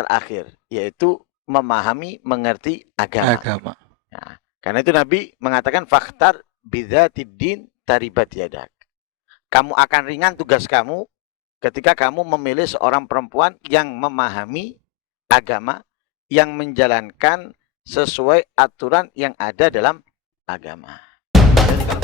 terakhir, yaitu memahami, mengerti agama. Nah, karena itu Nabi mengatakan fakhtar bidzatiddin taribat yadak. Kamu akan ringan tugas kamu ketika kamu memilih seorang perempuan yang memahami agama, yang menjalankan sesuai aturan yang ada dalam agama. Jadi kalau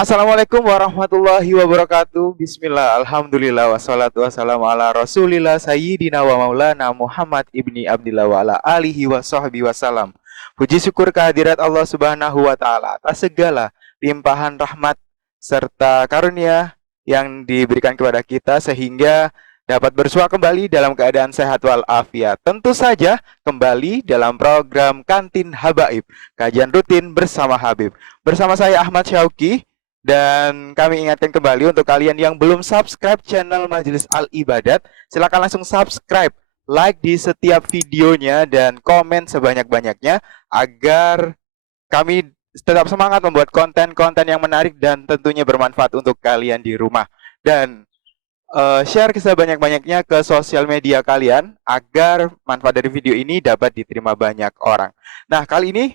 Assalamualaikum warahmatullahi wabarakatuh. Bismillah, alhamdulillah, wassalatu wassalamu ala rasulillah sayyidina wa maulana Muhammad ibni Abdillah wa ala alihi wa sahbihi wasallam. Puji syukur kehadirat Allah subhanahu wa ta'ala atas segala limpahan rahmat serta karunia yang diberikan kepada kita sehingga dapat bersua kembali dalam keadaan sehat walafiat. Tentu saja kembali dalam program Kantin Habaib, kajian rutin bersama Habib. Bersama saya Ahmad Syauqi. Dan kami ingatkan kembali untuk kalian yang belum subscribe channel Majelis Al-Ibadat, silakan langsung subscribe, like di setiap videonya, dan komen sebanyak-banyaknya agar kami tetap semangat membuat konten-konten yang menarik dan tentunya bermanfaat untuk kalian di rumah. Dan share sebanyak-banyaknya ke sosial media kalian agar manfaat dari video ini dapat diterima banyak orang. Nah, kali ini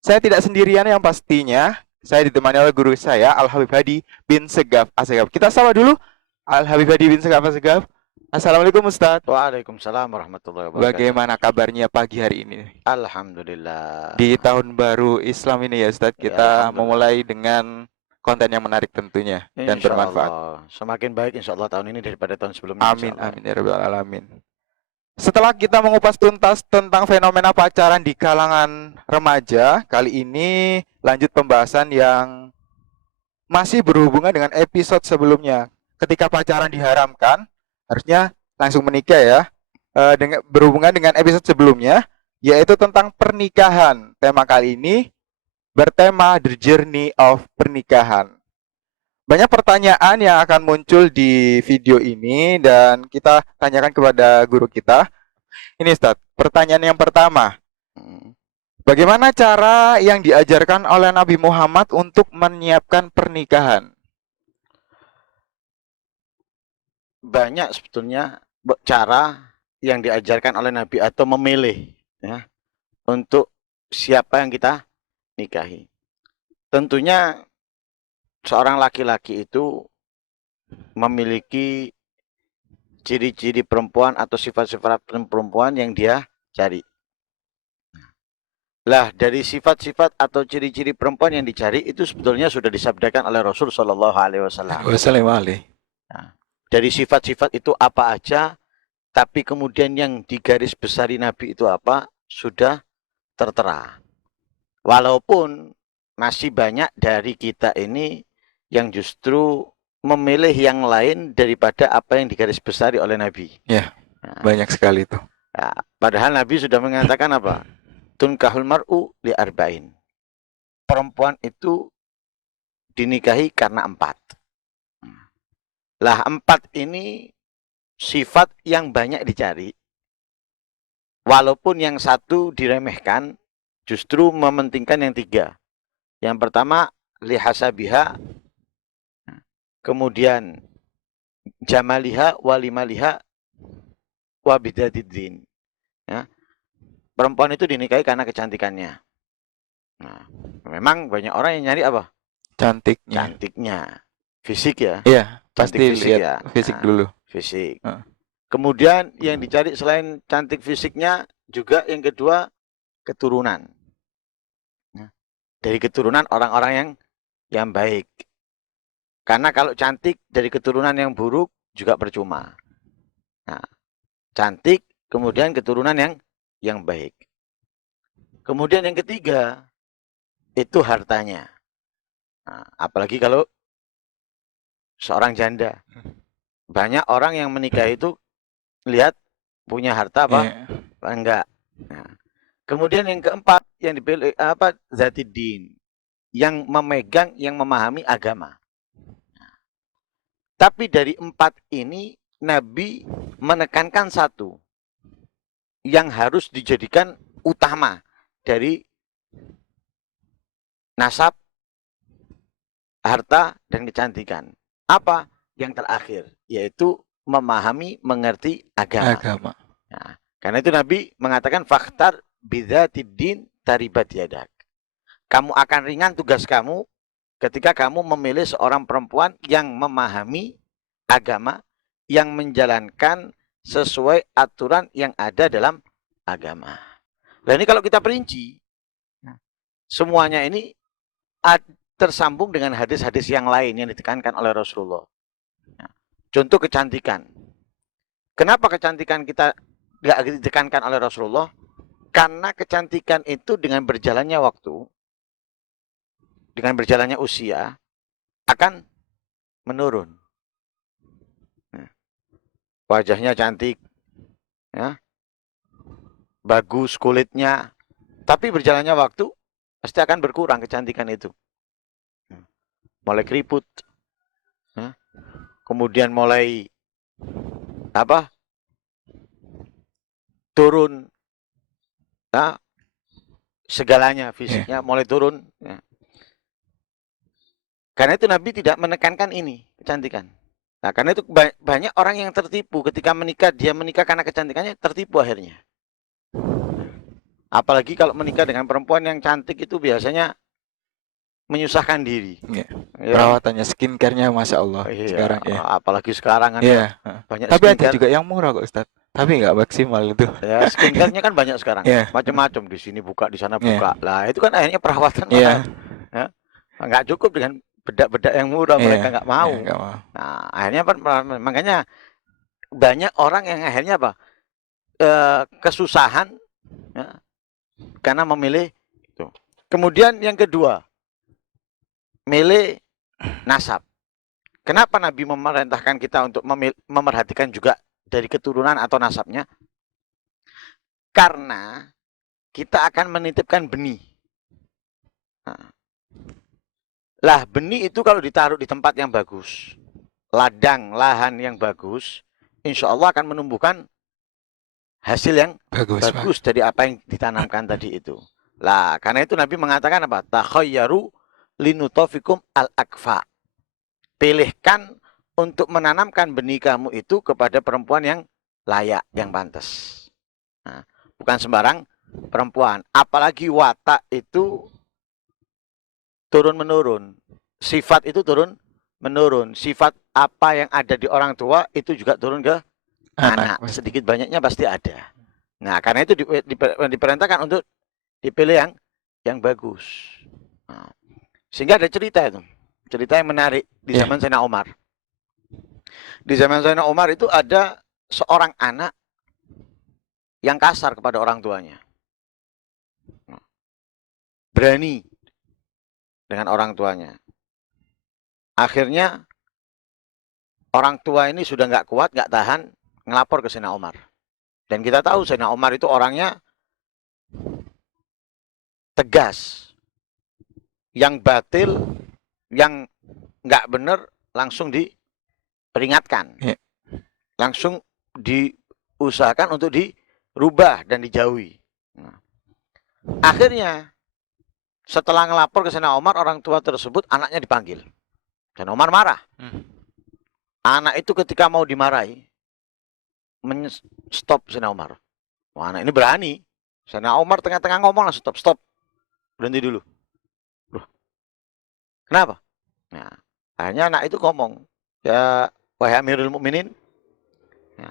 saya tidak sendirian yang pastinya. Saya ditemani oleh guru saya, Al-Habib Hadi bin Segaf Assegaf. Kita sapa dulu, Al-Habib Hadi bin Segaf Assegaf. Assalamualaikum Ustadz. Waalaikumsalam warahmatullahi wabarakatuh. Bagaimana kabarnya pagi hari ini? Alhamdulillah. Di tahun baru Islam ini ya Ustadz, kita memulai dengan konten yang menarik tentunya dan bermanfaat. Semakin baik insya Allah tahun ini daripada tahun sebelumnya. Amin, amin ya rabbal alamin. Setelah kita mengupas tuntas tentang fenomena pacaran di kalangan remaja, kali ini lanjut pembahasan yang masih berhubungan dengan episode sebelumnya. Ketika pacaran diharamkan, harusnya langsung menikah ya. Berhubungan dengan episode sebelumnya, yaitu tentang pernikahan. Tema kali ini bertema The Journey of Pernikahan. Banyak pertanyaan yang akan muncul di video ini dan kita tanyakan kepada guru kita. Ini Ustadz, pertanyaan yang pertama. Bagaimana cara yang diajarkan oleh Nabi Muhammad untuk menyiapkan pernikahan? Banyak sebetulnya cara yang diajarkan oleh Nabi atau memilih ya, untuk siapa yang kita nikahi. Tentunya seorang laki-laki itu memiliki ciri-ciri perempuan atau sifat-sifat perempuan yang dia cari. Lah, dari sifat-sifat atau ciri-ciri perempuan yang dicari itu sebetulnya sudah disabdakan oleh Rasul Shallallahu Alaihi Wasallam. Nah, dari sifat-sifat itu apa aja, tapi kemudian yang digaris besari Nabi itu apa, sudah tertera. Walaupun masih banyak dari kita ini yang justru memilih yang lain daripada apa yang digarisbesari oleh Nabi. Ya, banyak sekali itu. Nah, padahal Nabi sudah mengatakan apa? Tunkahul mar'u li arba'in. Perempuan itu dinikahi karena 4. Lah 4 ini sifat yang banyak dicari. Walaupun yang satu diremehkan, justru mementingkan yang 3. Yang pertama lihasabiha, kemudian jamaliha walimaliha wabidatiddin. Ya. Perempuan itu dinikahi karena kecantikannya. Nah, memang banyak orang yang nyari apa? Cantiknya. Fisik ya? Iya, cantik pasti fisik lihat ya. Fisik dulu. Fisik. Kemudian yang dicari selain cantik fisiknya juga yang kedua keturunan. Nah, dari keturunan orang-orang yang baik. Karena kalau cantik dari keturunan yang buruk juga percuma. Nah, cantik kemudian keturunan yang baik. Kemudian yang ketiga itu hartanya. Nah, apalagi kalau seorang janda. Banyak orang yang menikah itu lihat punya harta apa? Enggak. Nah, kemudian yang keempat yang dipilih apa? Zatiddin. Yang memegang, yang memahami agama. Tapi dari 4 ini Nabi menekankan satu yang harus dijadikan utama dari nasab, harta, dan kecantikan. Apa? Yang terakhir, yaitu memahami, mengerti agama. Nah, karena itu Nabi mengatakan fakhtar bidzatid din taribat yadak. Kamu akan ringan tugas kamu ketika kamu memilih seorang perempuan yang memahami agama, yang menjalankan sesuai aturan yang ada dalam agama. Nah ini kalau kita perinci, semuanya ini tersambung dengan hadis-hadis yang lain yang ditekankan oleh Rasulullah. Contoh kecantikan. Kenapa kecantikan kita tidak ditekankan oleh Rasulullah? Karena kecantikan itu dengan berjalannya waktu, dengan berjalannya usia, akan menurun. Wajahnya cantik, ya, bagus kulitnya, tapi berjalannya waktu pasti akan berkurang kecantikan itu. Mulai keriput, ya, kemudian mulai turun, ya, segalanya fisiknya mulai turun. Ya. Karena itu Nabi tidak menekankan ini kecantikan. Nah, karena itu banyak orang yang tertipu ketika menikah, dia menikah karena kecantikannya, tertipu akhirnya. Apalagi kalau menikah dengan perempuan yang cantik itu biasanya menyusahkan diri. Ya. Ya. Perawatannya, skincare-nya Masya Allah. Iya, sekarang ya. Apalagi sekarang kan banyak Tapi skincare. ada juga yang murah kok Ustaz. Tapi nggak maksimal itu. Ya, skincare-nya kan banyak sekarang. Yeah. Macam-macam, di sini buka, di sana buka. Lah itu kan akhirnya perawatan Yeah. ya. Nggak cukup dengan bedak-bedak yang murah, mereka nggak mau. Nggak mau. Nah, akhirnya makanya banyak orang yang akhirnya kesusahan, ya, karena memilih itu. Kemudian yang kedua, milih nasab. Kenapa Nabi memerintahkan kita untuk memerhatikan juga dari keturunan atau nasabnya? Karena kita akan menitipkan benih. Nah, lah benih itu kalau ditaruh di tempat yang bagus, ladang, lahan yang bagus, insya Allah akan menumbuhkan hasil yang bagus dari apa yang ditanamkan tadi itu. Lah, karena itu Nabi mengatakan apa? Takhayyaru linutofikum al-akfa. Pilihkan untuk menanamkan benih kamu itu kepada perempuan yang layak, yang pantas. Nah, bukan sembarang perempuan. Apalagi watak itu turun-menurun. Sifat itu turun-menurun. Sifat apa yang ada di orang tua itu juga turun ke anak. Sedikit banyaknya pasti ada. Nah, karena itu diperintahkan untuk dipilih yang bagus. Nah, sehingga ada cerita itu. Cerita yang menarik di zaman Sayyidina Umar. Di zaman Sayyidina Umar itu ada seorang anak yang kasar kepada orang tuanya. Berani dengan orang tuanya. Akhirnya orang tua ini sudah nggak kuat, nggak tahan, ngelapor ke Sayyidina Umar. Dan kita tahu Sayyidina Umar itu orangnya tegas. Yang batil, yang nggak benar langsung diperingatkan. Langsung diusahakan untuk dirubah dan dijauhi. Nah, akhirnya setelah ngelapor ke Sayyidina Umar, orang tua tersebut anaknya dipanggil. Sayyidina Umar marah. Anak itu ketika mau dimarahi, stop Sayyidina Umar. Wah, anak ini berani. Sayyidina Umar tengah-tengah ngomong langsung stop. Berhenti dulu. Loh, kenapa? Nah, akhirnya anak itu ngomong, ya wahai Amirul Mukminin, ya,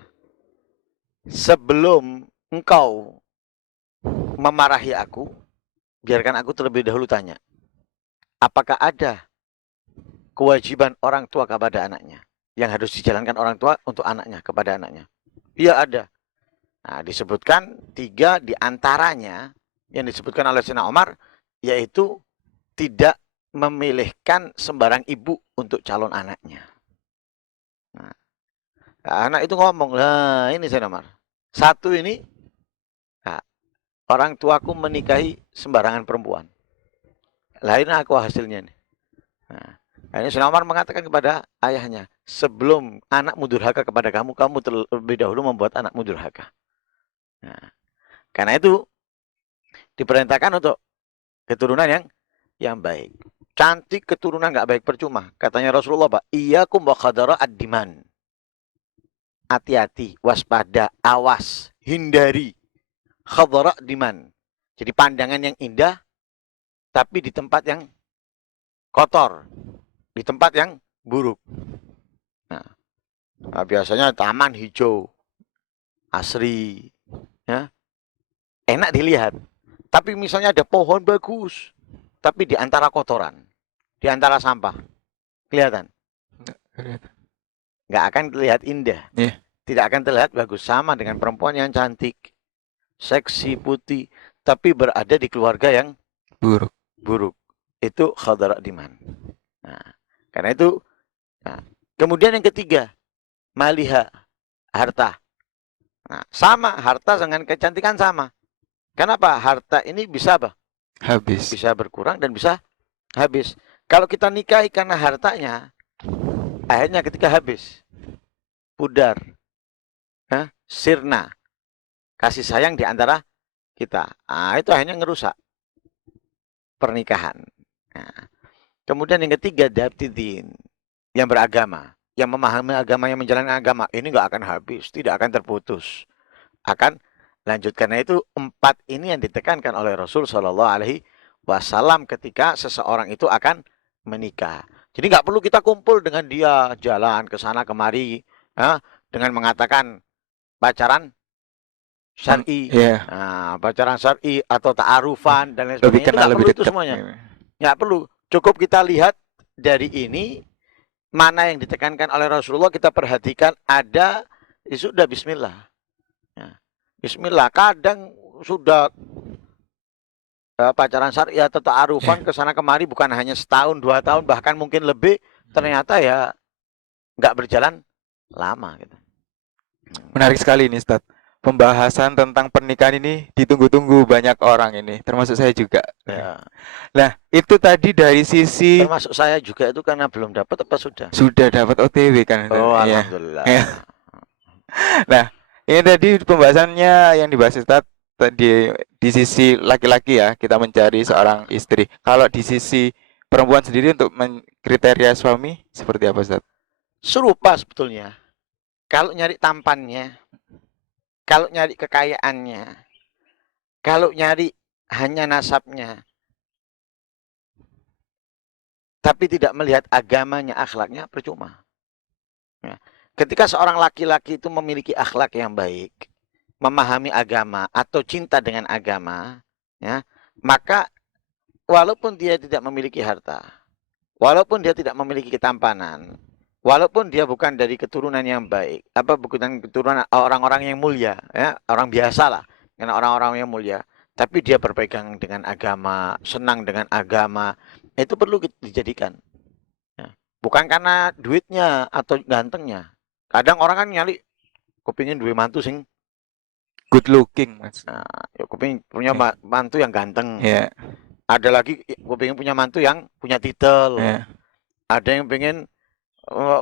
sebelum engkau memarahi aku, biarkan aku terlebih dahulu tanya, apakah ada kewajiban orang tua kepada anaknya yang harus dijalankan orang tua untuk anaknya, kepada anaknya? Iya ada. Nah, disebutkan 3 diantaranya yang disebutkan oleh Sayyidina Umar, yaitu tidak memilihkan sembarang ibu untuk calon anaknya. Nah, anak itu ngomong, lah ini Sayyidina Umar, satu ini, nah, orang tuaku menikahi sembarangan perempuan. Lain aku hasilnya nih. Nah, akhirnya Sayyidina Umar mengatakan kepada ayahnya, sebelum anakmu durhaka kepada kamu, kamu terlebih dahulu membuat anakmu durhaka. Nah, karena itu diperintahkan untuk keturunan yang baik. Cantik keturunan nggak baik percuma. Katanya Rasulullah, Pak, iyyakum wa khadara ad-diman. Hati-hati, waspada, awas, hindari khadara diman. Jadi pandangan yang indah tapi di tempat yang kotor, di tempat yang buruk. Nah, biasanya taman hijau, asri, ya, enak dilihat. Tapi misalnya ada pohon bagus, tapi di antara kotoran, di antara sampah, kelihatan? Nggak akan terlihat indah. Yeah. Tidak akan terlihat bagus. Sama dengan perempuan yang cantik, seksi, putih, tapi berada di keluarga yang buruk. Itu khadara diman. Nah, karena itu, nah, kemudian yang ketiga, maliha, harta. Nah, sama, harta dengan kecantikan sama. Kenapa? Harta ini bisa apa? Habis. Bisa berkurang dan bisa habis. Kalau kita nikahi karena hartanya, akhirnya ketika habis, pudar, sirna, kasih sayang di antara kita. Nah, itu akhirnya ngerusak pernikahan. Nah, kemudian yang ketiga, dabtidin, yang beragama, yang memahami agama, yang menjalankan agama, ini nggak akan habis, tidak akan terputus, akan lanjut. Karena itu 4 ini yang ditekankan oleh Rasul Shallallahu Alaihi Wasallam ketika seseorang itu akan menikah. Jadi nggak perlu kita kumpul dengan dia jalan ke sana kemari, dengan mengatakan pacaran syar'i, nah, pacaran syar'i atau ta'arufan dan lain sebagainya. Itu nggak perlu itu semuanya. Nggak perlu. Cukup kita lihat dari ini mana yang ditekankan oleh Rasulullah, kita perhatikan ada, sudah bismillah. Ya, bismillah. Kadang sudah pacaran syar'i atau ta'arufan ke sana kemari bukan hanya setahun, 2 tahun, bahkan mungkin lebih, ternyata ya nggak berjalan lama gitu. Menarik sekali ini, Ustadz. Pembahasan tentang pernikahan ini ditunggu-tunggu banyak orang ini, termasuk saya juga. Ya. Nah, itu tadi dari sisi, termasuk saya juga itu karena belum dapat apa sudah? Sudah dapat OTW kan? Oh, alhamdulillah. Ya. Nah, ini tadi pembahasannya yang dibahas Ustadz tadi di sisi laki-laki ya, kita mencari seorang istri. Kalau di sisi perempuan sendiri untuk kriteria suami seperti apa, Ustadz? Serupa sebetulnya. Kalau nyari tampannya, kalau nyari kekayaannya, kalau nyari hanya nasabnya, tapi tidak melihat agamanya, akhlaknya, percuma. Ya. Ketika seorang laki-laki itu memiliki akhlak yang baik, memahami agama atau cinta dengan agama, ya, maka walaupun dia tidak memiliki harta, walaupun dia tidak memiliki ketampanan, walaupun dia bukan dari keturunan yang baik, bukan keturunan orang-orang yang mulia, ya, orang biasa lah, karena orang-orang yang mulia, tapi dia berpegang dengan agama, senang dengan agama, itu perlu dijadikan. Ya. Bukan karena duitnya atau gantengnya. Kadang orang kan nyari, kepingin duit mantu sing good looking, Mas. Nah, ya kepingin punya mantu yang ganteng. Yeah. Ada lagi kepingin punya mantu yang punya titel. Yeah. Ada yang pengen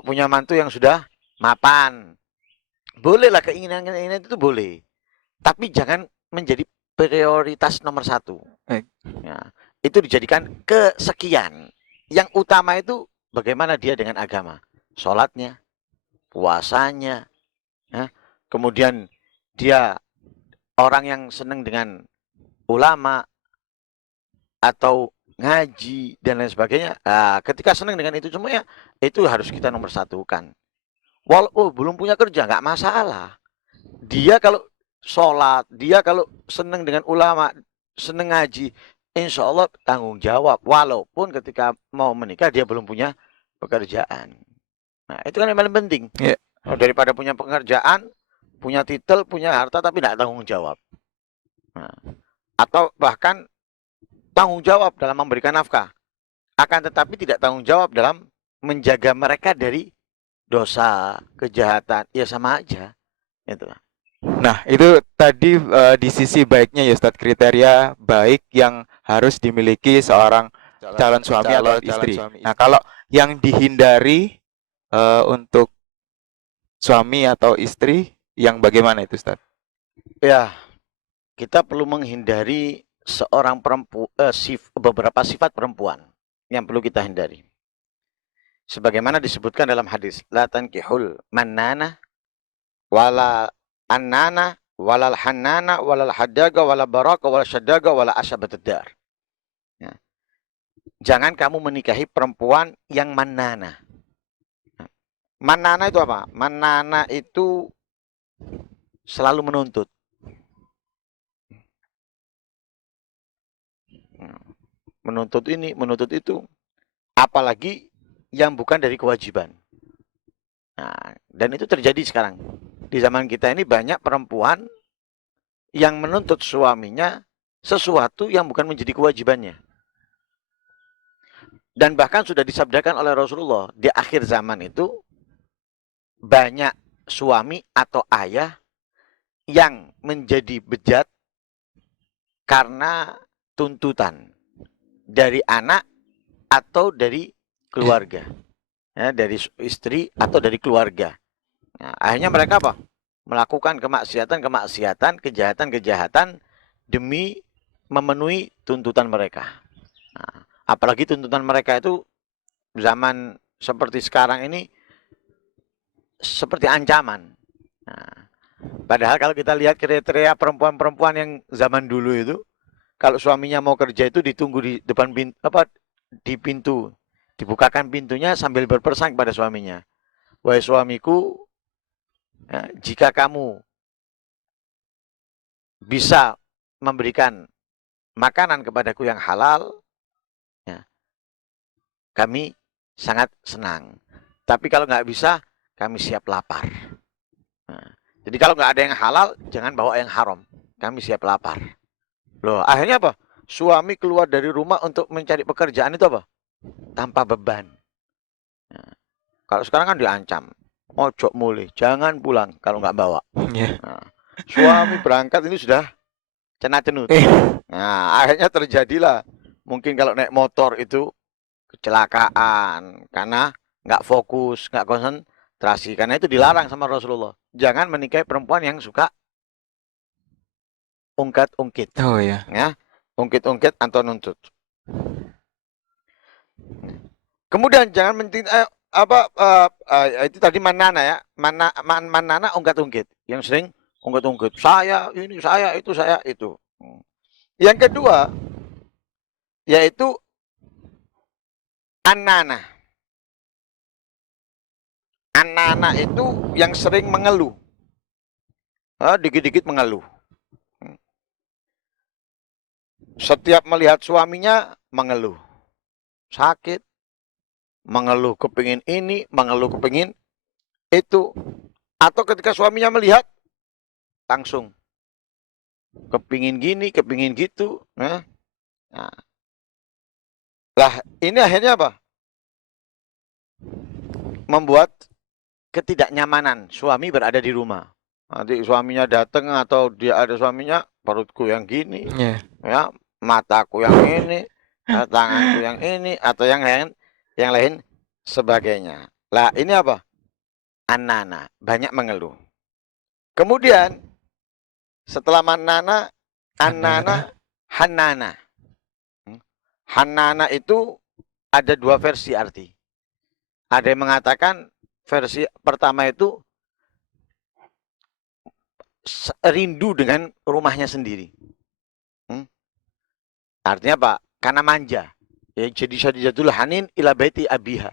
punya mantu yang sudah mapan. Bolehlah, keinginan-keinginan itu boleh. Tapi jangan menjadi prioritas nomor 1. Ya, itu dijadikan kesekian. Yang utama itu bagaimana dia dengan agama. Sholatnya, puasanya, ya. Kemudian dia orang yang senang dengan ulama atau ngaji dan lain sebagainya. Nah, ketika senang dengan itu semuanya, itu harus kita nomor 1-kan. Walaupun belum punya kerja, nggak masalah. Dia kalau sholat, dia kalau senang dengan ulama, senang ngaji, insya Allah tanggung jawab. Walaupun ketika mau menikah dia belum punya pekerjaan. Nah, itu kan yang paling penting. Yeah. Daripada punya pekerjaan, punya titel, punya harta, tapi tidak tanggung jawab. Nah, atau bahkan tanggung jawab dalam memberikan nafkah, akan tetapi tidak tanggung jawab dalam menjaga mereka dari dosa, kejahatan, ya sama aja. Itu. Nah, itu tadi di sisi baiknya ya Ustadz, kriteria baik yang harus dimiliki seorang calon suami atau istri. Nah, kalau yang dihindari Untuk suami atau istri yang bagaimana itu, Ustaz? Ya, kita perlu menghindari seorang beberapa sifat perempuan yang perlu kita hindari. Sebagaimana disebutkan dalam hadis, la tankihul mannana wala annana walal hannana walal haddaga wala baraka wala syaddaga wala asyabatad dar. Ya. Jangan kamu menikahi perempuan yang mannana. Mannana itu apa? Mannana itu selalu menuntut. Menuntut ini, menuntut itu. Apalagi yang bukan dari kewajiban. Nah, dan itu terjadi sekarang. Di zaman kita ini banyak perempuan yang menuntut suaminya sesuatu yang bukan menjadi kewajibannya. Dan bahkan sudah disabdakan oleh Rasulullah, di akhir zaman itu banyak suami atau ayah yang menjadi bejat karena tuntutan dari anak atau dari keluarga. Ya, dari istri atau dari keluarga. Nah, akhirnya mereka apa? Melakukan kemaksiatan, kejahatan demi memenuhi tuntutan mereka. Nah, apalagi tuntutan mereka itu zaman seperti sekarang ini seperti ancaman. Nah, padahal kalau kita lihat kriteria perempuan-perempuan yang zaman dulu itu, kalau suaminya mau kerja itu ditunggu di depan pintu, di pintu, dibukakan pintunya sambil berpesan kepada suaminya, wahai suamiku, ya, jika kamu bisa memberikan makanan kepadaku yang halal, ya, kami sangat senang. Tapi kalau nggak bisa, kami siap lapar. Nah, jadi kalau nggak ada yang halal, jangan bawa yang haram. Kami siap lapar. Loh, akhirnya apa? Suami keluar dari rumah untuk mencari pekerjaan itu apa? Tanpa beban. Nah, kalau sekarang kan diancam. Ojo mulih, jangan pulang kalau nggak bawa. Nah, suami berangkat ini sudah cenut-cenut. Nah, akhirnya terjadilah. Mungkin kalau naik motor itu kecelakaan karena nggak fokus, nggak konsentrasi. Karena itu dilarang sama Rasulullah. Jangan menikahi perempuan yang suka ungkat-ungkit. Oh ya. Ya, ungkit-ungkit atau nuntut. Kemudian jangan itu tadi manana ya, manana ungkat-ungkit, yang sering ungkit-ungkit. Saya ini, saya itu, saya itu. Yang kedua yaitu anana. Anana itu yang sering mengeluh. Dikit-dikit mengeluh. Setiap melihat suaminya mengeluh. Sakit, mengeluh kepingin ini, mengeluh kepingin itu. Atau ketika suaminya melihat, langsung kepingin gini, kepingin gitu. Nah, lah ini akhirnya apa? Membuat ketidaknyamanan suami berada di rumah. Nanti suaminya datang atau dia ada suaminya, perutku yang gini, ya, mataku yang ini, tanganku yang ini, atau yang lain sebagainya. Lah ini apa? Anana, banyak mengeluh. Kemudian setelah manana, anana, hanana. Hanana itu ada dua versi arti. Ada yang mengatakan versi pertama itu rindu dengan rumahnya sendiri. Artinya apa? Karena manja. Ya, jadi syadidatul hanin ila baiti abiha.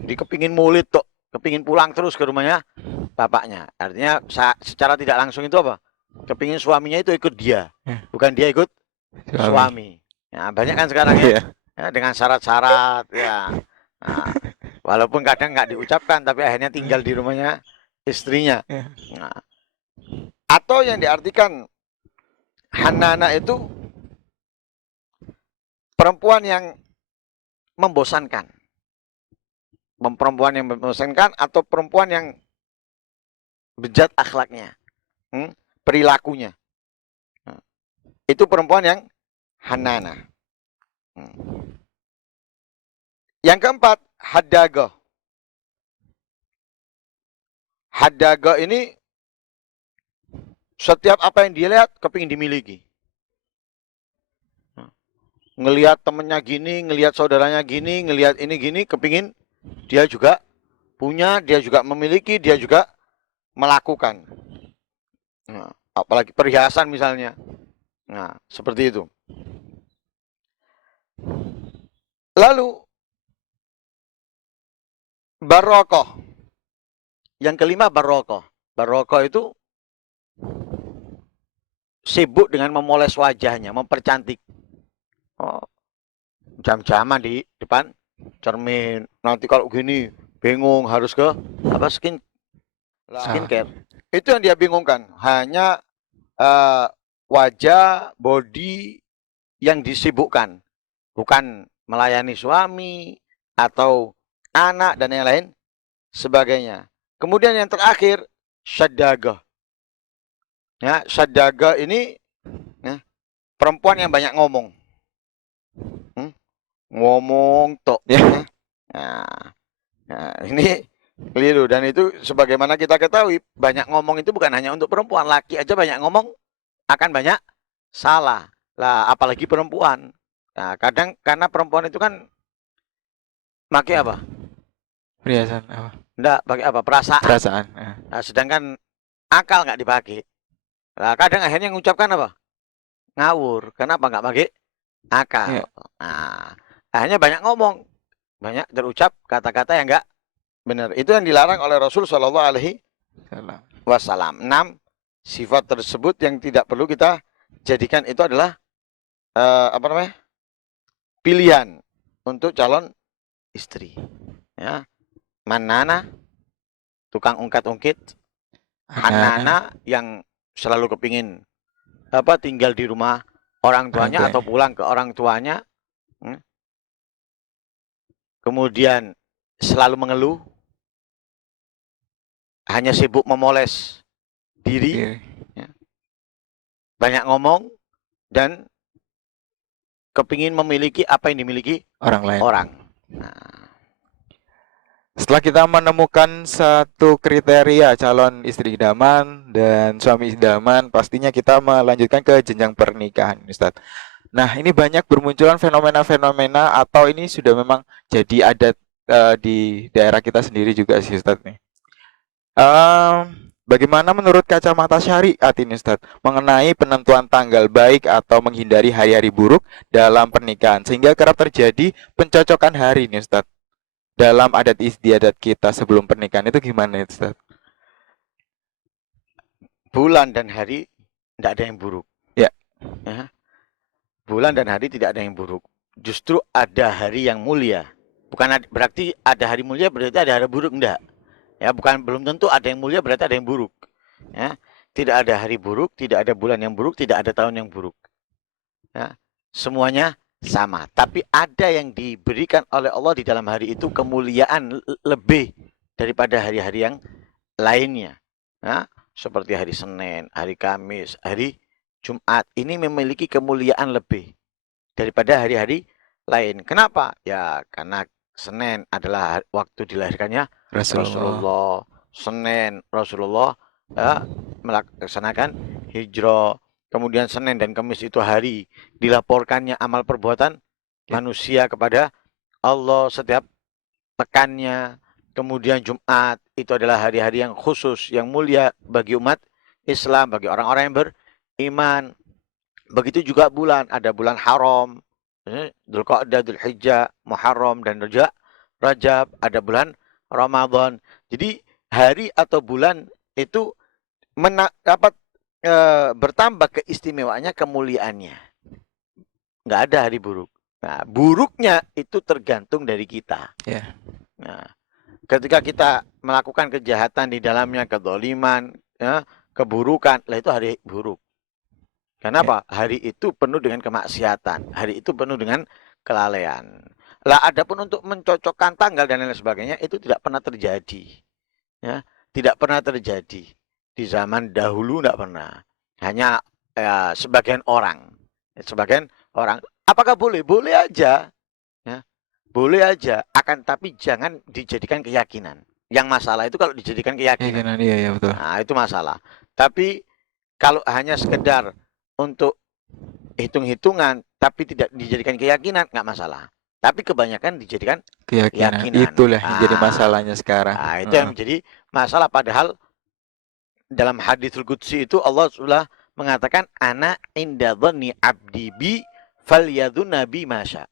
Jadi kepingin mulit tuh, kepingin pulang terus ke rumahnya bapaknya. Artinya secara tidak langsung itu apa? Kepingin suaminya itu ikut dia, bukan dia ikut suami. Ya, banyak kan sekarang ya, dengan syarat-syarat ya. Nah, walaupun kadang nggak diucapkan, tapi akhirnya tinggal di rumahnya istrinya. Nah, atau yang diartikan hanana itu perempuan yang membosankan. Perempuan yang membosankan atau perempuan yang bejat akhlaknya, perilakunya. Itu perempuan yang hanana. Yang keempat, haddagoh. Haddaga ini setiap apa yang dia lihat kepingin dimiliki. Ngelihat temennya gini, ngelihat saudaranya gini, ngelihat ini gini, kepingin dia juga punya, dia juga memiliki, dia juga melakukan. Nah, apalagi perhiasan misalnya. Nah, seperti itu. Lalu barokah. Yang kelima barokah. Barokah itu sibuk dengan memoles wajahnya, mempercantik. Oh, jam-jaman di depan cermin. Nanti kalau gini bingung harus ke apa skincare. Itu yang dia bingungkan. Hanya wajah, body yang disibukkan, bukan melayani suami atau anak dan yang lain sebagainya. Kemudian yang terakhir syadagah. Ya, syadagah ini ya, perempuan yang banyak ngomong. Ngomong tok ya. Nah, ini keliru dan itu sebagaimana kita ketahui banyak ngomong itu bukan hanya untuk perempuan, laki aja banyak ngomong akan banyak salah. Lah apalagi perempuan. Nah, kadang karena perempuan itu kan pakai apa? Perhiasan apa? Enggak, pakai apa? Perasaan. Perasaan. Nah, sedangkan akal nggak dipakai. Nah, kadang akhirnya mengucapkan apa? Ngawur. Kenapa nggak pakai akal? Ya. Nah, akhirnya banyak ngomong, banyak terucap kata-kata yang nggak benar. Itu yang dilarang oleh Rasul Shallallahu Alaihi Wasallam. 6 sifat tersebut yang tidak perlu kita jadikan itu adalah apa namanya? Pilihan untuk calon istri. Ya. Manana, tukang ungkat-ungkit. Hanana yang selalu kepingin apa tinggal di rumah orang tuanya atau pulang ke orang tuanya. Kemudian selalu mengeluh. Hanya sibuk memoles diri. Ya. Banyak ngomong dan kepingin memiliki apa yang dimiliki orang lain. Nah. Setelah kita menemukan satu kriteria calon istri idaman dan suami idaman, pastinya kita melanjutkan ke jenjang pernikahan, Ustadz. Nah, ini banyak bermunculan fenomena-fenomena atau ini sudah memang jadi adat di daerah kita sendiri juga sih, Ustadz nih. Bagaimana menurut kacamata syariat ini, Ustadz, mengenai penentuan tanggal baik atau menghindari hari-hari buruk dalam pernikahan sehingga kerap terjadi pencocokan hari nih, Ustadz. Dalam adat istiadat kita sebelum pernikahan itu gimana, Ustaz? Bulan dan hari tidak ada yang buruk. Ya. Bulan dan hari tidak ada yang buruk. Justru ada hari yang mulia. Bukan berarti ada hari mulia berarti ada hari buruk, enggak. Ya, bukan belum tentu ada yang mulia berarti ada yang buruk. Ya, tidak ada hari buruk, tidak ada bulan yang buruk, tidak ada tahun yang buruk. Ya, semuanya sama, tapi ada yang diberikan oleh Allah di dalam hari itu kemuliaan lebih daripada hari-hari yang lainnya. Nah, seperti hari Senin, hari Kamis, hari Jumat ini memiliki kemuliaan lebih daripada hari-hari lain. Kenapa? Ya karena Senin adalah waktu dilahirkannya Rasulullah. Senin Rasulullah melaksanakan hijrah. Kemudian Senin dan Kamis itu hari dilaporkannya amal perbuatan manusia kepada Allah setiap pekannya. Kemudian Jumat itu adalah hari-hari yang khusus, yang mulia bagi umat Islam, bagi orang-orang yang beriman. Begitu juga bulan, ada bulan haram, Dzulqa'dah, Dzulhijjah, Muharram, dan Rajab, ada bulan Ramadan. Jadi hari atau bulan itu dapat bertambah keistimewaannya, kemuliaannya. Nggak ada hari buruk. Nah, buruknya itu tergantung dari kita. Yeah. Nah, ketika kita melakukan kejahatan di dalamnya, kezaliman, ya, keburukan, lah itu hari buruk. Kenapa? Hari itu penuh dengan kemaksiatan. Hari itu penuh dengan kelalaian. Lah, adapun untuk mencocokkan tanggal dan lain sebagainya itu tidak pernah terjadi. Ya, tidak pernah terjadi. Di zaman dahulu tidak pernah. Hanya sebagian orang. Sebagian orang. Apakah boleh? Boleh aja. Ya, boleh aja. Akan tapi jangan dijadikan keyakinan. Yang masalah itu kalau dijadikan keyakinan. Keyakinan, iya ya betul. Nah, itu masalah. Tapi kalau hanya sekedar untuk hitung-hitungan tapi tidak dijadikan keyakinan, nggak masalah. Tapi kebanyakan dijadikan Keyakinan. keyakinan. Itulah yang jadi masalahnya sekarang. Nah, itu yang menjadi masalah. Padahal dalam haditsul qudsi itu Allah sudah mengatakan ana inda dhanni abdi bi falyadhunna bi masya.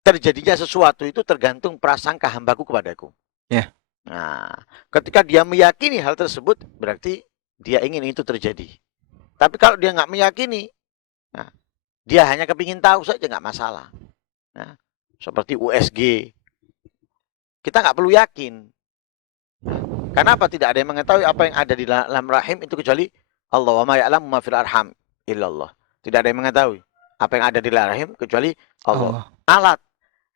Terjadinya sesuatu itu tergantung prasangka hambaku kepadaku. Ya. Nah, ketika dia meyakini hal tersebut, berarti dia ingin itu terjadi. Tapi kalau dia nggak meyakini, nah, dia hanya kepingin tahu saja, nggak masalah. Nah, seperti USG, kita nggak perlu yakin. Kenapa tidak ada yang mengetahui apa yang ada di dalam rahim itu kecuali Allah. Wa ma ya'lamu ma fil arham illallah. Tidak ada yang mengetahui apa yang ada di dalam rahim kecuali Allah. Alat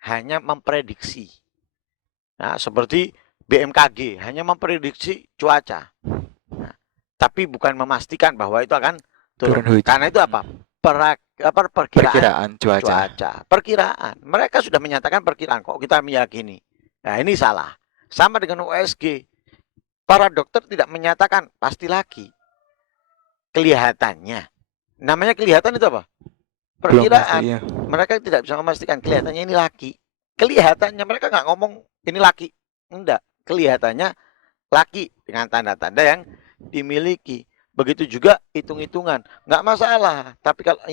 hanya memprediksi. Nah, seperti BMKG hanya memprediksi cuaca. Nah, tapi bukan memastikan bahwa itu akan turun hujan. Karena itu apa? Perkiraan cuaca. Perkiraan. Mereka sudah menyatakan perkiraan, kok kita meyakini. Nah, ini salah. Sama dengan USG. Para dokter tidak menyatakan pasti laki. Kelihatannya. Namanya kelihatan itu apa? Perkiraan. Pasti, ya. Mereka tidak bisa memastikan kelihatannya ini laki. Kelihatannya mereka nggak ngomong ini laki. Enggak. Kelihatannya laki dengan tanda-tanda yang dimiliki. Begitu juga hitung-hitungan. Nggak masalah. Tapi kalau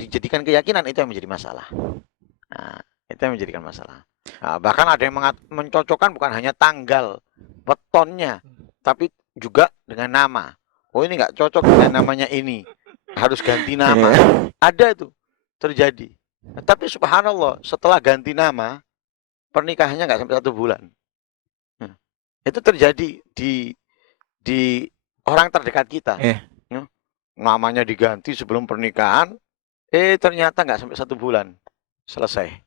dijadikan keyakinan itu yang menjadi masalah. Nah, itu yang menjadikan masalah. Nah, bahkan ada yang mencocokkan bukan hanya tanggal wetonnya, tapi juga dengan nama. Oh, ini nggak cocok dengan namanya ini, harus ganti nama. Ada itu terjadi. Nah, tapi subhanallah, setelah ganti nama, pernikahannya nggak sampai 1 bulan. Nah, itu terjadi di orang terdekat kita. Namanya diganti sebelum pernikahan, ternyata nggak sampai 1 bulan selesai.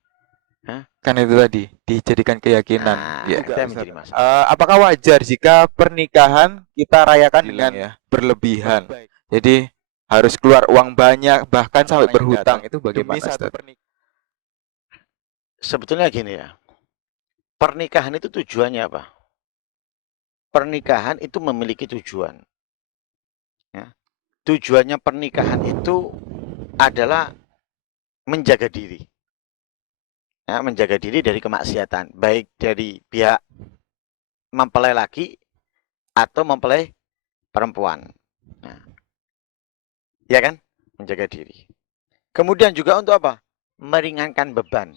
Kan itu tadi dijadikan keyakinan. Nah, ya, itu yang menjadi masalah. Apakah wajar jika pernikahan kita rayakan dengan berlebihan? Jadi harus keluar uang banyak, bahkan sampai berhutang. Itu bagaimana? Sebetulnya gini ya, pernikahan itu tujuannya apa? Pernikahan itu memiliki tujuan. Ya. Tujuannya pernikahan itu adalah menjaga diri. Ya, menjaga diri dari kemaksiatan, baik dari pihak mempelai laki atau mempelai perempuan. Nah, ya kan? Menjaga diri. Kemudian juga untuk apa? Meringankan beban.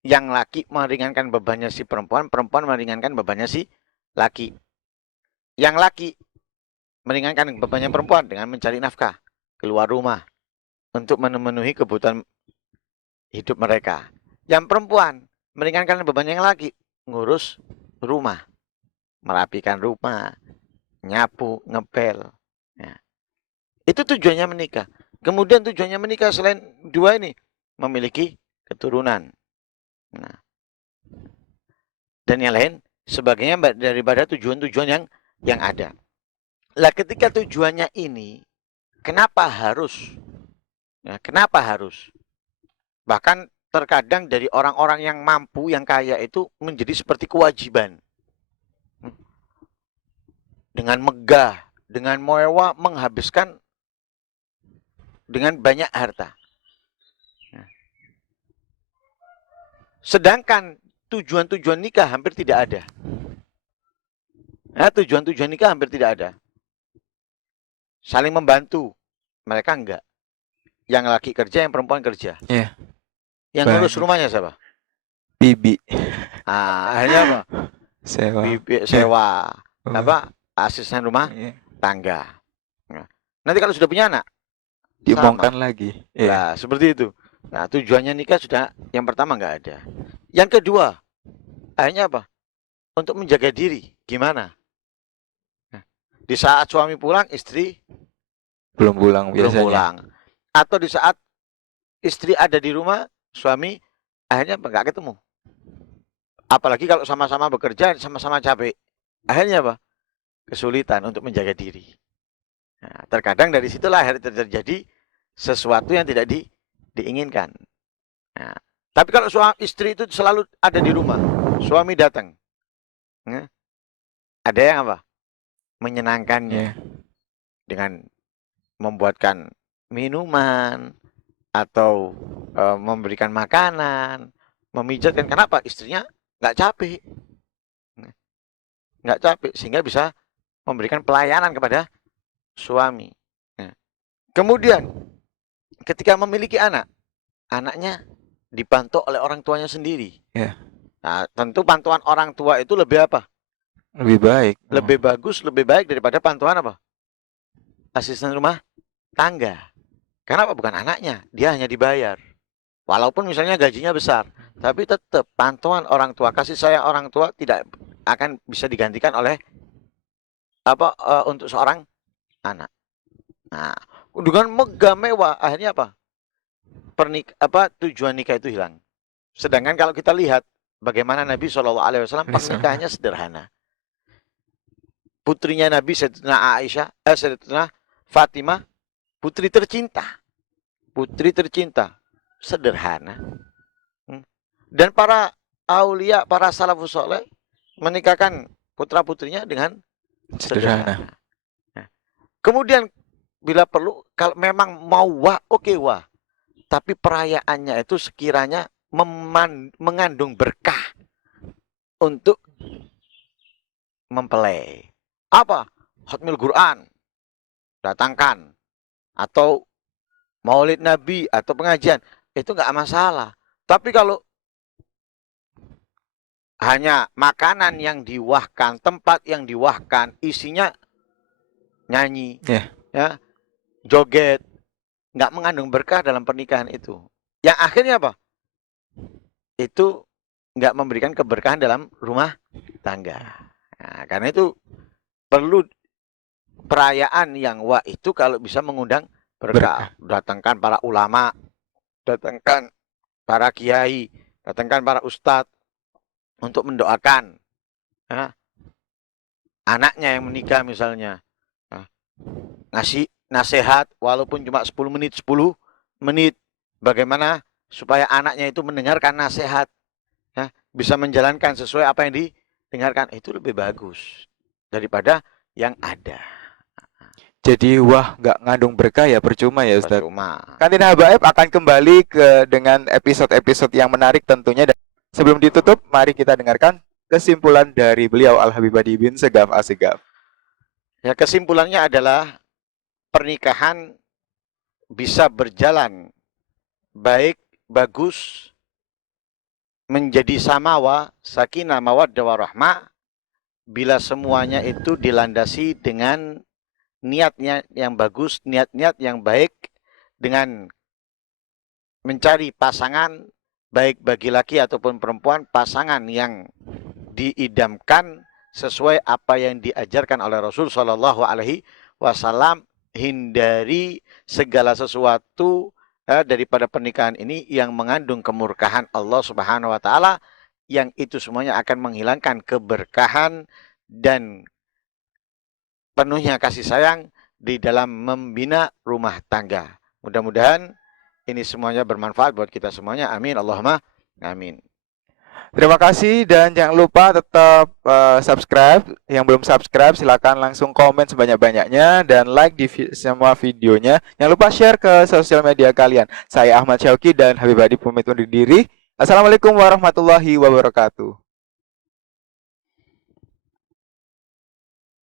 Yang laki meringankan bebannya si perempuan, perempuan meringankan bebannya si laki. Yang laki meringankan bebannya perempuan dengan mencari nafkah, keluar rumah untuk memenuhi kebutuhan hidup mereka. Yang perempuan meringankan bebannya yang laki, ngurus rumah, merapikan rumah, nyapu, ngepel. Ya. Itu tujuannya menikah. Kemudian tujuannya menikah selain dua ini, memiliki keturunan. Nah, dan yang lain sebagainya daripada tujuan-tujuan yang ada. Lah, ketika tujuannya ini, kenapa harus? Ya, kenapa harus? Bahkan terkadang dari orang-orang yang mampu, yang kaya itu menjadi seperti kewajiban. Dengan megah, dengan mewah, menghabiskan dengan banyak harta. Sedangkan tujuan-tujuan nikah hampir tidak ada. Nah, tujuan-tujuan nikah hampir tidak ada. Saling membantu. Mereka enggak. Yang laki kerja, yang perempuan kerja. Yeah. Yang ngurus rumahnya siapa? Bibi. Akhirnya apa? Sewa. Bibi sewa. Apa? Asisten rumah tangga. Nah, nanti kalau sudah punya anak, diomongkan lagi. Nah, seperti itu. Nah, tujuannya nikah sudah yang pertama nggak ada. Yang kedua, akhirnya apa? Untuk menjaga diri. Gimana? Nah, di saat suami pulang, istri belum pulang biasanya. Belum pulang. Atau di saat istri ada di rumah, suami akhirnya nggak ketemu. Apalagi kalau sama-sama bekerja, sama-sama capek. Akhirnya apa? Kesulitan untuk menjaga diri. Nah, terkadang dari situlah akhirnya terjadi sesuatu yang tidak diinginkan. Nah, tapi kalau suami istri itu selalu ada di rumah, suami datang. Ada yang apa? Menyenangkannya. Dengan membuatkan minuman atau memberikan makanan, memijatkan. Kenapa? Istrinya nggak capek. Nggak capek, sehingga bisa memberikan pelayanan kepada suami. Kemudian, ketika memiliki anak, anaknya dibantu oleh orang tuanya sendiri. Nah, tentu bantuan orang tua itu lebih apa? Lebih baik. Lebih bagus, lebih baik daripada bantuan apa? Asisten rumah tangga. Kenapa? Bukan anaknya, dia hanya dibayar. Walaupun misalnya gajinya besar, tapi tetap bantuan orang tua, kasih sayang orang tua tidak akan bisa digantikan oleh untuk seorang anak. Nah, dengan megah mewah, akhirnya apa? Tujuan nikah itu hilang. Sedangkan kalau kita lihat bagaimana Nabi SAW pernikahannya sederhana. Putrinya Nabi Sayyidatina Aisyah, Sayyidatina Fatimah, putri tercinta, sederhana. Dan para aulia, para salafus soleh menikahkan putra putrinya dengan sederhana. Kemudian bila perlu, kalau memang mau wah, oke wah. Tapi perayaannya itu sekiranya mengandung berkah untuk mempelai. Apa? Khatmil Quran datangkan, atau Maulid Nabi atau pengajian, itu nggak masalah. Tapi kalau hanya makanan yang diwahkan, tempat yang diwahkan, isinya nyanyi, ya, joget, nggak mengandung berkah dalam pernikahan itu. Yang akhirnya apa? Itu nggak memberikan keberkahan dalam rumah tangga. Nah, karena itu perlu perayaan yang wah itu kalau bisa mengundang berkah. Datangkan para ulama, datangkan para kiai, datangkan para ustadz untuk mendoakan anaknya yang menikah misalnya. Ngasih nasihat walaupun cuma 10 menit bagaimana supaya anaknya itu mendengarkan nasihat, bisa menjalankan sesuai apa yang didengarkan, itu lebih bagus daripada yang ada. Jadi wah nggak ngandung berkah ya percuma ya Ustaz. Percuma. Kantin Habaib akan kembali dengan episode-episode yang menarik tentunya. Dan sebelum ditutup, mari kita dengarkan kesimpulan dari beliau Al-Habibadi bin Segaf Asegaf. Ya, kesimpulannya adalah pernikahan bisa berjalan baik, bagus, menjadi samawa, sakinah, mawaddah, warahmah, bila semuanya itu dilandasi dengan niatnya yang bagus, niat-niat yang baik, dengan mencari pasangan, baik bagi laki ataupun perempuan, pasangan yang diidamkan sesuai apa yang diajarkan oleh Rasul Shallallahu Alaihi Wasallam. Hindari segala sesuatu daripada pernikahan ini yang mengandung kemurkaan Allah Subhanahu Wa Taala, yang itu semuanya akan menghilangkan keberkahan dan penuhnya kasih sayang di dalam membina rumah tangga. Mudah-mudahan ini semuanya bermanfaat buat kita semuanya. Amin. Allahumma amin. Terima kasih dan jangan lupa tetap subscribe. Yang belum subscribe silakan langsung komen sebanyak-banyaknya dan like di semua videonya. Jangan lupa share ke sosial media kalian. Saya Ahmad Syauqi dan Habibadi pamit undur diri. Assalamualaikum warahmatullahi wabarakatuh.